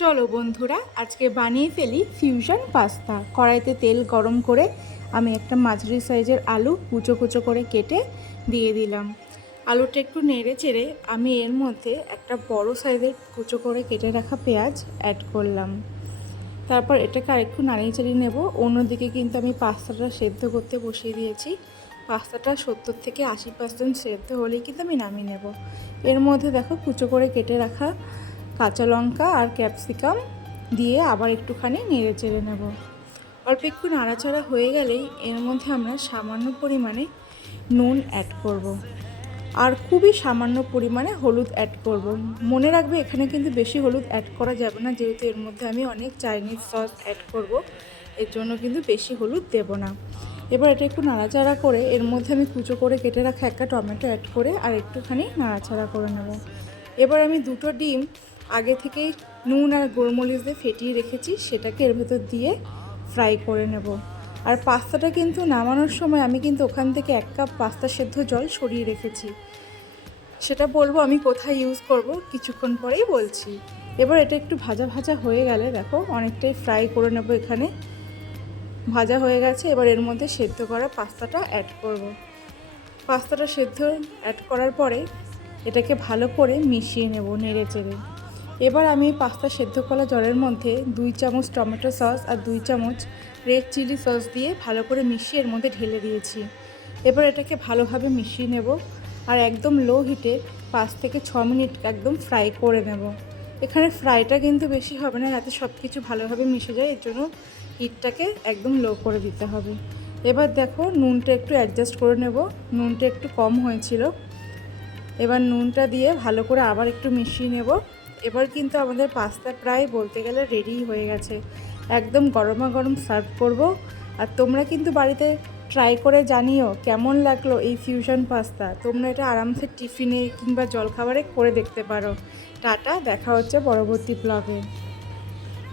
চলো বন্ধুরা, আজকে বানিয়ে ফেলি ফিউশন পাস্তা। কড়াইতে তেল গরম করে আমি একটা মাঝারি সাইজের আলু কুচো কুচো করে কেটে দিয়ে দিলাম। আলুটা একটু নেড়ে চেড়ে আমি এর মধ্যে একটা বড় সাইজের কুচো করে কেটে রাখা পেঁয়াজ অ্যাড করলাম। তারপর এটাকে আরেকটু নাড়িয়ে চাড়িয়ে নেব। অন্যদিকে কিন্তু আমি পাস্তাটা সেদ্ধ করতে বসিয়ে দিয়েছি। পাস্তাটা 70-80% সেদ্ধ হলেই কিন্তু আমি নামিয়ে নেব। এর মধ্যে দেখো কুচো করে কেটে রাখা কাঁচা লঙ্কা আর ক্যাপসিকাম দিয়ে আবার একটুখানি নেড়ে চেড়ে নেব। অল্প একটু নাড়াচাড়া হয়ে গেলেই এর মধ্যে আমরা সামান্য পরিমাণে নুন অ্যাড করব। আর খুবই সামান্য পরিমাণে হলুদ অ্যাড করব। মনে রাখবে এখানে কিন্তু বেশি হলুদ অ্যাড করা যাবে না, যেহেতু এর মধ্যে আমি অনেক চাইনিজ সস অ্যাড করব। এর জন্য কিন্তু বেশি হলুদ দেব না। এবার এটা একটু নাড়াচাড়া করে এর মধ্যে আমি কুচো করে কেটে রাখা একটা টমেটো অ্যাড করে আর একটুখানি নাড়াচাড়া করে নেব। এবার আমি দুটো ডিম আগে থেকেই নুন আর গোলমরিচ দিয়ে ফেটিয়ে রেখেছি, সেটাকে এর ভেতর দিয়ে ফ্রাই করে নেব। আর পাস্তাটা কিন্তু নামানোর সময় আমি কিন্তু ওখান থেকে 1 কাপ পাস্তা সেদ্ধ জল সরিয়ে রেখেছি। সেটা বলবো আমি কোথায় ইউজ করব কিছুক্ষণ পরেই বলছি। এবার এটা একটু ভাজা ভাজা হয়ে গেলে দেখো অনেকটাই ফ্রাই করে নেব। এখানে ভাজা হয়ে গেছে। এবার এর মধ্যে সেদ্ধ করা পাস্তাটা অ্যাড করব। পাস্তাটা সেদ্ধ অ্যাড করার পরে এটাকে ভালো করে মিশিয়ে নেব নেড়ে চেড়ে। এবার আমি পাস্তা সেদ্ধ করা জলের মধ্যে 2 চামচ টমেটো সস আর 2 চামচ রেড চিলি সস দিয়ে ভালো করে মিশিয়ে এর মধ্যে ঢেলে দিয়েছি। এবার এটাকে ভালোভাবে মিশিয়ে নেব আর একদম লো হিটে 5 থেকে 6 মিনিট একদম ফ্রাই করে নেব। এখানে ফ্রাইটা কিন্তু বেশি হবে না, যাতে সব কিছু ভালোভাবে মিশে যায়। এর জন্য হিটটাকে একদম লো করে দিতে হবে। এবার দেখো নুনটা একটু অ্যাডজাস্ট করে নেব। নুনটা একটু কম হয়েছিল। এবার নুনটা দিয়ে ভালো করে আবার একটু মিশিয়ে নেব। এবার কিন্তু আমাদের পাস্তা প্রায় বলতে গেলে রেডি হয়ে গেছে। একদম গরমা গরম সার্ভ করব। আর তোমরা কিন্তু বাড়িতে ট্রাই করে জানিও কেমন লাগলো এই ফিউশন পাস্তা। তোমরা এটা আরামসে টিফিনে কিংবা জলখাবারে করে দেখতে পারো। টাটা, দেখা হচ্ছে পরবর্তী ব্লগে।